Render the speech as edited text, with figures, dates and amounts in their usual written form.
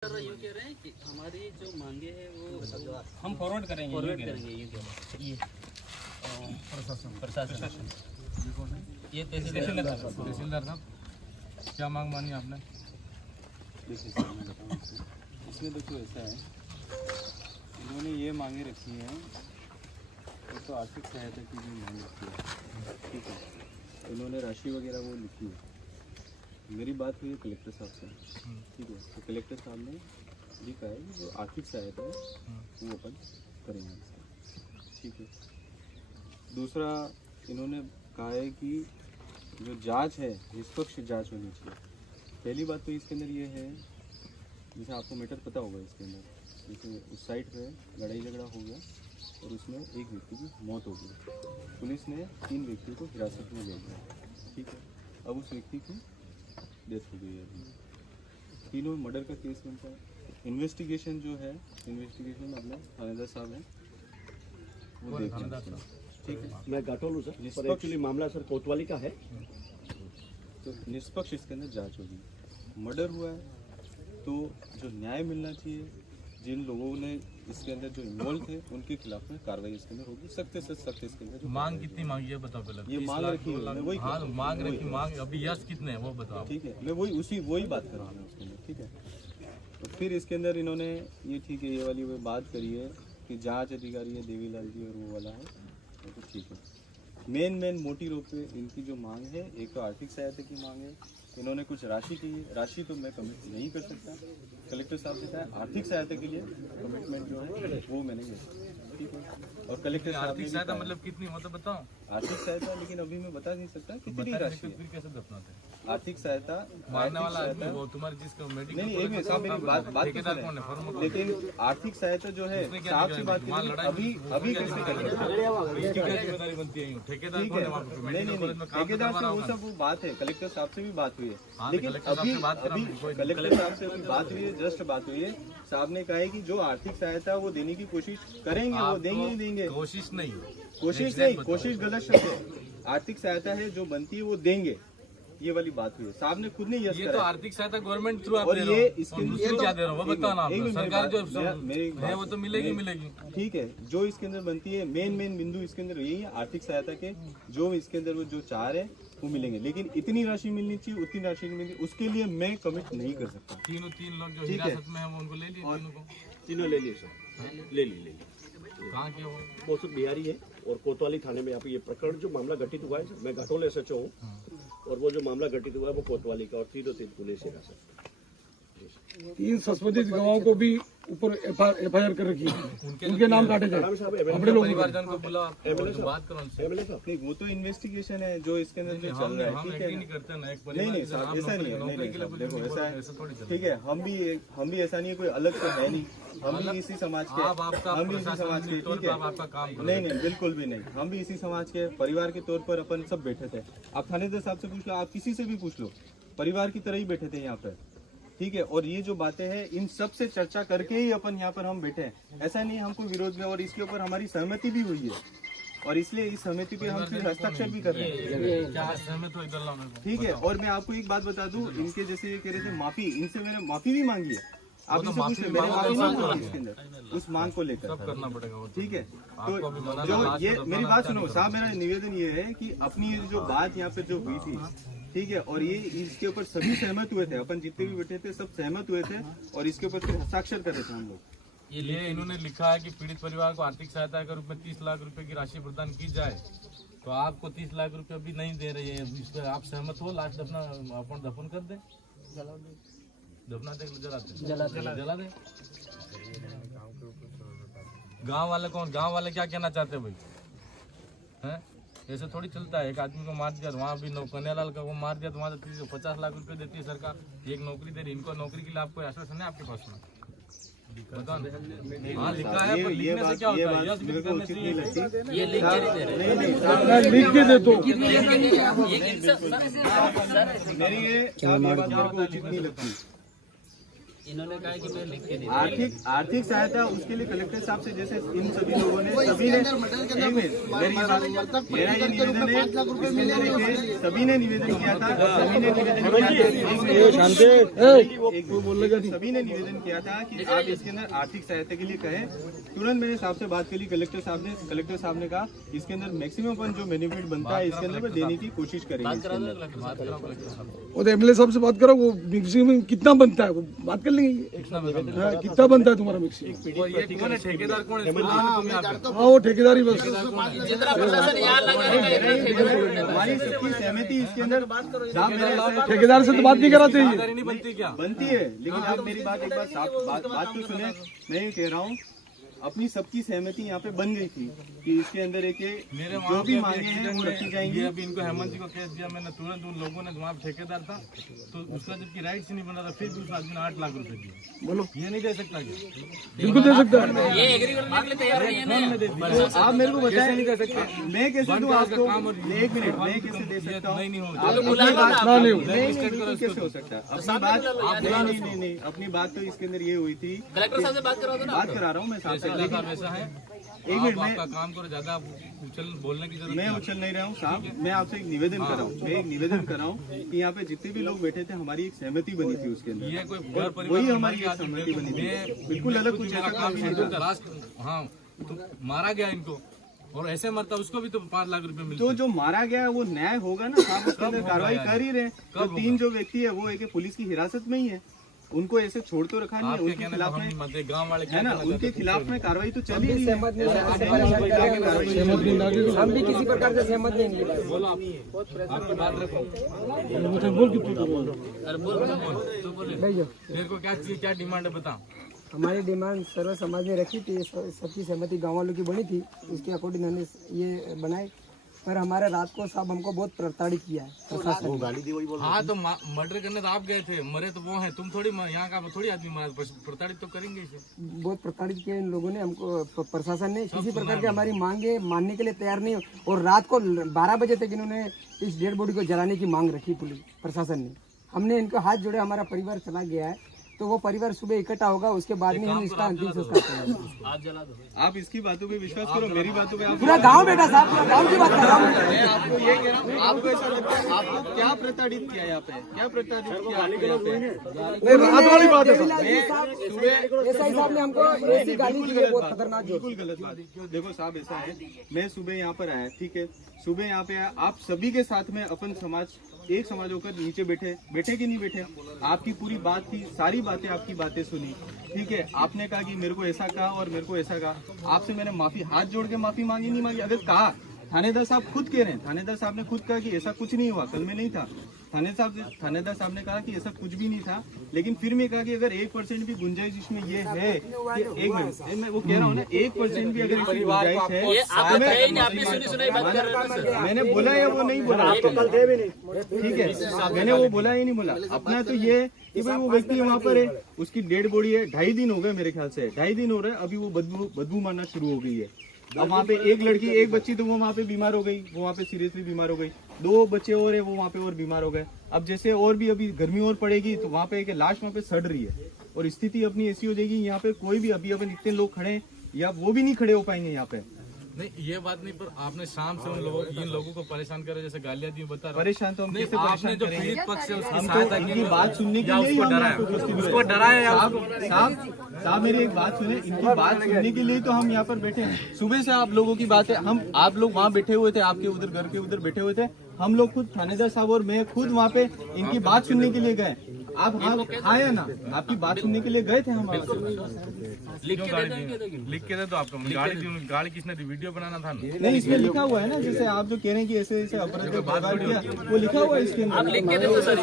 यूँ कह रहे हैं कि हमारी जो मांगे है वो हम फॉरवर्ड करेंगे ये प्रशासन ये तहसीलदार साहब क्या मांग मानी आपने? इसमें देखो ऐसा है, इन्होंने ये मांगे रखी हैं, एक तो आर्थिक सहायता की भी मांग रखी है, ठीक है। इन्होंने राशि वगैरह वो लिखी है। मेरी बात हुई है कलेक्टर साहब से, ठीक है। तो कलेक्टर साहब ने लिखा है कि जो आर्थिक सहायता है वो अपन करेंगे इसका, ठीक है। दूसरा इन्होंने कहा है कि जो जांच है निष्पक्ष जांच होनी चाहिए। पहली बात तो इसके अंदर ये है, जैसे आपको मैटर पता होगा इसके अंदर, जैसे उस साइड पे लड़ाई झगड़ा हो गया और उसमें एक व्यक्ति की मौत हो गई। पुलिस ने 3 व्यक्तियों को हिरासत में ले लिया, ठीक है। अब उस व्यक्ति की डेथ हो गई है। अभी तीनों मर्डर का केस बनता है। इन्वेस्टिगेशन जो है, इन्वेस्टिगेशन अपने थानेदार साहब हैं वो देख रहे हैं, ठीक है। मैं गाटोल हूँ सर, पर एक्चुअली मामला सर कोतवाली का है। तो निष्पक्ष इसके अंदर जांच होगी। मर्डर हुआ है तो जो न्याय मिलना चाहिए, जिन लोगों ने इसके अंदर जो इन्वॉल्व थे उनके खिलाफ में कार्रवाई इसके अंदर होगी, सख्त से सख्त इसके अंदर। मांग कितनी मांगी है बताओ पहले। ये मांग रखी है, मैं वही मांग रखी मांग अभी यश कितने हैं वो बताओ, ठीक है। मैं वही बात कर रहा हूँ उसके अंदर, ठीक है। तो फिर इसके अंदर इन्होंने ये ठीक है, ये वाली वो बात करी है कि जांच अधिकारी है देवीलाल जी और वो वाला है, तो ठीक है। मेन मोटी रूप पे इनकी जो मांग है, एक तो आर्थिक सहायता की मांग है। इन्होंने कुछ राशि की है, राशि तो मैं कमिट नहीं कर सकता। कलेक्टर साहब से कहा आर्थिक सहायता के लिए कमिटमेंट जो है वो मैंने किया, ठीक है। और कलेक्टर साहब आर्थिक सहायता मतलब कितनी हो तो बताओ। आर्थिक सहायता लेकिन अभी मैं बता नहीं सकता कितनी राशि है। फिर कैसे दफनाते हैं? आर्थिक सहायता मारने वाला आदमी वो तुम्हारे जिसका मेडिकल नहीं, एक साहब मेरी बात ठेकेदार कौन है? फर्म कौन? लेकिन आर्थिक सहायता जो है साहब से बात करें अभी कैसे करेंगे? इसकी क्या जिम्मेदारी बनती है? ठेकेदार कौन है वहाँ पे? नहीं मेडिकल कॉलेज में काम ठेकेदार से वो सब वो बात है, कलेक्टर साहब से भी बात हुई है। लेकिन अभी कलेक्टर साहब से अभी बात हुई है, जस्ट बात हुई है। साहब ने कहा है कि जो आर्थिक सहायता वो देने की कोशिश करेंगे, वो देंगे ही देंगे। कोशिश नहीं, कोशिश गलत शब्द है। आर्थिक सहायता है जो बनती है वो देंगे, ये वाली बात हुई है। साहब ने खुद ने यस ये करा। तो आर्थिक सहायता गवर्नमेंट थ्रू आप और दे ये रहे हो। इसके दूसरी क्या दे रहे हो वो बताओ ना आप। सरकार जो है वो तो मिलेगी। ठीक है, जो इसके अंदर बनती है मेन बिंदु इसके अंदर यही है, आर्थिक सहायता के जो इसके अंदर वो जो चार है वो मिलेंगे। लेकिन इतनी राशि मिलनी चाहिए, उतनी राशि नहीं मिलती, उसके लिए मैं कमिट नहीं कर सकता। तीन लोग जो हिरासत में है वो उनको ले लिए, तीनों ले लिए सर, ले लिए। कहाँ के वो सब बिहारी है और कोतवाली थाने में यहाँ पे ये प्रकरण जो मामला घटित हुआ है सर, मैं घाटोल SHO हूँ और वो जो मामला घटित हुआ है वो कोतवाली का, और 3 पुलिस हिरासत। 3 संबंधित गवाहों को भी ऊपर FIR कर रखी है, उनके नाम काटे जाए। अपने लोग परिवारजन को बुला बात करो उनसे। नहीं, वो तो इन्वेस्टिगेशन है जो इसके अंदर जो चल रहा है, हम ठीक एग्री है। नहीं करते ना, एक नहीं साहब ऐसा नहीं है, नहीं साहब देखो ऐसा है, ठीक है। हम भी ऐसा नहीं है, कोई अलग तो है नहीं, हम भी इसी समाज के, हम भी इसी समाज के, ठीक है। आपका काम नहीं बिल्कुल भी नहीं, हम भी इसी समाज के परिवार के तौर पर अपन सब बैठे थे। आप थानेदार साहब से पूछ लो, आप किसी से भी पूछ लो, परिवार की तरह ही बैठे थे यहाँ पर, ठीक है। और ये जो बातें हैं इन सब से चर्चा करके ही अपन यहाँ पर हम बैठे हैं। ऐसा नहीं हमको विरोध में, और इसके ऊपर हमारी सहमति भी हुई है और इसलिए इस सहमति पे हम फिर हस्ताक्षर भी कर रहे हैं, ठीक है। और मैं आपको एक बात बता दूं, इनके जैसे ये कह रहे थे माफी, इनसे मैंने माफी भी मांगी है। आप इनसे पूछ लें, मैंने माफी मांगी इसके अंदर उस मांग को लेकर, करना पड़ेगा, ठीक है। तो जो ये मेरी बात सुनो साहब, मेरा निवेदन ये है कि अपनी जो बात यहाँ पे जो हुई थी, ठीक है, और ये इसके ऊपर सभी सहमत हुए थे, अपन जितने भी बैठे थे सब सहमत हुए थे और इसके ऊपर फिर हस्ताक्षर कर रहे थे हम लोग। ये लिए इन्होंने लिखा है कि पीड़ित परिवार को आर्थिक सहायता के रूप में 30 लाख रुपए की राशि प्रदान की जाए, तो आपको 30 लाख रुपए अभी नहीं दे रही है, इस पर आप सहमत हो? लास्ट अपना अपन दफन कर दे, दफना दे, जला दे। गांव वाले कौन, गांव वाले क्या कहना चाहते हैं भाई? हैं ऐसे थोड़ी चलता है। एक आदमी को मार दिया, वहाँ भी कन्यालाल का वो मार दिया, तो वहाँ से 50 लाख रुपए देती है सरकार, एक नौकरी दे रही। इनको नौकरी के लिए आपको आश्वासन है आपके पास में? हाँ लिखा है, पर लिखने से क्या होता है? यस मेरे को उचित नहीं लगती, ये लिख के दे रहे हैं। लिख के दे दो। मेरी ये बात मेरे को उचित नहीं लगती। इन्होंने कहा कि मैं लिख के नहीं आर्थिक सहायता उसके लिए कलेक्टर साहब से जैसे इन सभी लोगों ने सभी ने मेरा ये निवेदन है, सभी ने निवेदन किया था, सभी ने निवेदन किया था कि आप इसके अंदर आर्थिक सहायता के लिए कहें। तुरंत मैंने साहब से बात करी, कलेक्टर साहब ने कहा इसके अंदर मैक्सिमम फंड जो बेनिफिट बनता है इसके अंदर देने की कोशिश करेंगे। इसके अंदर वो तो एमएलए साहब से बात करो, वो मैक्सिमम कितना बनता है वो बात कर लेंगे। हाँ, कितना बनता है तुम्हारा मैक्सिमम? ठेकेदार कौन है? हाँ वो ठेकेदारी बस हमारी सबकी सहमति इसके अंदर ठेकेदार से तो बात नहीं कराते हैं। नहीं बनती क्या? बनती है, लेकिन आप मेरी बात एक बात तो सुने। मैं ये कह रहा हूँ अपनी सबकी सहमति यहाँ पे बन गई थी कि इसके अंदर एक मेरे जो भी मांगे हैं वो रखी जाएंगी। ये अभी इनको हेमंत जी को केस दिया मैंने, तुरंत उन लोगों ने वहाँ ठेकेदार था तो उसका जबकि राइट से नहीं बना था, फिर भी उस आदमी ने 8 लाख रुपए दिए। बोलो, ये नहीं दे सकता क्या? बिल्कुल दे सकता है। ये एग्री करने के लिए तैयार नहीं है ना। आप मेरे को बताएं, नहीं कर सकते। मैं कैसे दूं आपको? काम और एक मिनट, मैं कैसे दे सकता हूँ? नहीं होगा। आप अपनी बात नहीं, बिल्कुल कैसे हो सकता है? अपनी बात नहीं, अपनी बात तो इसके अंदर ये हुई थी। कलेक्टर साहब से बात करा दो ना। बात करा रहा हूँ मैं साहब से, लेकिन ऐसा है एक मिनट में आपका काम करो, ज्यादा उछल बोलने की जरूरत मैं उछल नहीं रहा हूँ साहब। मैं आपसे एक निवेदन कर रहा हूँ, कि यहाँ पे जितने भी लोग बैठे थे हमारी एक सहमति बनी थी उसके अंदर। ये कोई घर परिवार वही हमारी एक सहमति बनी थी, बिल्कुल अलग कुछ ऐसा काम नहीं था। राष्ट्र हाँ तो मारा गया इनको, और ऐसे मरता उसको भी तो 5 लाख रुपए मिलते। तो जो मारा गया वो न्याय होगा ना साहब, उसके अंदर कार्रवाई कर ही रहे। तो 3 जो व्यक्ति है वो एक पुलिस की हिरासत में ही है, उनको ऐसे छोड़ तो रखा नहीं है। उनके खिलाफ में गाँव वाले है ना, उनके खिलाफ में कार्रवाई तो चल ही रही है। हम भी किसी प्रकार से सहमत नहीं हैं। बोलो आपकी बात रखो। तेरे को क्या डिमांड है बता। हमारी डिमांड सर्व समाज ने रखी थी, सबकी सहमति गाँव वालों की बनी थी, उसके अकॉर्डिंग हमने ये बनाए। पर हमारे रात को साहब हमको बहुत प्रताड़ित किया है प्रशासन ने। हाँ तो मर्डर करने तो आप गए थे, मरे तो वो हैं, तुम थोड़ी यहाँ का थोड़ी आदमी मारा, प्रताड़ित तो करेंगे इसे। बहुत प्रताड़ित किया इन लोगों ने हमको। प्रशासन ने किसी प्रकार की हमारी मांगे मानने के लिए तैयार नहीं, और रात को 12 बजे तक इन्होंने इस डेड बॉडी को जलाने की मांग रखी पुलिस प्रशासन ने। हमने इनको हाथ जोड़े, हमारा परिवार चला गया है, तो वो परिवार सुबह इकट्ठा होगा, उसके बाद में हम इसका अंतिम संस्कार करेंगे। आप इसकी बातों पे विश्वास करो, मेरी बातों पे आप पूरा गांव बेटा साहब, पूरा गांव की बात कर रहा हूँ। मैं आपको ये कह रहा हूँ, आपको ऐसा लगता है आपको क्या प्रताड़ित किया यहाँ पे? क्या प्रताड़ित किया आपको यहाँ पे? नहीं, रात वाली बात है साहब। एसआई साहब ने हमको ऐसी गाली दी है बहुत खतरनाक। बिल्कुल गलत बात। देखो साहब ऐसा है, मैं सुबह यहाँ पर आया, ठीक है, सुबह यहाँ पे आया, आप सभी के साथ में अपन समाज एक समाज होकर नीचे बैठे कि नहीं बैठे? आपकी पूरी बात थी, सारी बातें आपकी बातें सुनी, ठीक है। आपने कहा कि मेरे को ऐसा कहा और मेरे को ऐसा कहा, आपसे मैंने माफी हाथ जोड़ के माफी मांगी नहीं मांगी? अगर कहा, थानेदार साहब खुद कह रहे हैं, थानेदार साहब ने खुद कहा कि ऐसा कुछ नहीं हुआ, कल में नहीं था। थानेदार साहब ने कहा कि ऐसा कुछ भी नहीं था, लेकिन फिर मैं कहा कि अगर 1% भी गुंजाइश इसमें ये है कि एक मिनट मैं वो कह रहा हूँ ना, 1% भी अगर इसमें गुंजाइश है तो मैंने बोला या वो नहीं बोला? ठीक है, मैंने वो बोला या नहीं बोला? अपना तो ये कि भाई वो व्यक्ति वहाँ पर है, उसकी डेड बॉडी है, 2.5 दिन हो गए मेरे ख्याल से, 2.5 दिन हो रहे हैं, अभी वो बदबू मारना शुरू हो गई है। अब वहाँ पे एक लड़की, एक बच्ची तो वो वहाँ पे बीमार हो गई, वो वहाँ पे सीरियसली बीमार हो गई, 2 बच्चे और है वो वहाँ पे और बीमार हो गए। अब जैसे और भी अभी गर्मी और पड़ेगी तो वहाँ पे एक लाश वहाँ पे सड़ रही है, और स्थिति अपनी ऐसी हो जाएगी यहाँ पे कोई भी अभी अपन इतने लोग खड़े हैं या वो भी नहीं खड़े हो पाएंगे यहाँ पे। नहीं ये बात नहीं, पर आपने शाम से इन लोगों को परेशान करे, जैसे गालियां दी बता रहे। परेशान तो हम कैसे आपने परेशान जो करेंगे? पीड़ित पक्ष है उसकी हम सहायता तो की, इनकी बात सुनने के लिए उसको डराया, उसको डराया। साहब मेरी एक बात सुने, इनकी बात सुनने के लिए तो हम यहाँ पर बैठे हैं। सुबह से आप लोगों की बात है, आप लोग वहाँ बैठे हुए थे, आपके उधर घर के उधर बैठे हुए थे, हम लोग खुद थानेदार साहब और मैं खुद वहाँ पे इनकी बात सुनने के लिए गए। आप आया ना, आपकी बात सुनने के लिए गए थे हम। लिख के दे दो आपको गाड़ी किसने दी? वीडियो बनाना था ना? नहीं, इसमें लिखा हुआ है ना, जैसे आप जो कह रहे हैं कि ऐसे ऐसे अपराध किया, वो लिखा हुआ है इसके अंदर। लिख के दे दो सर।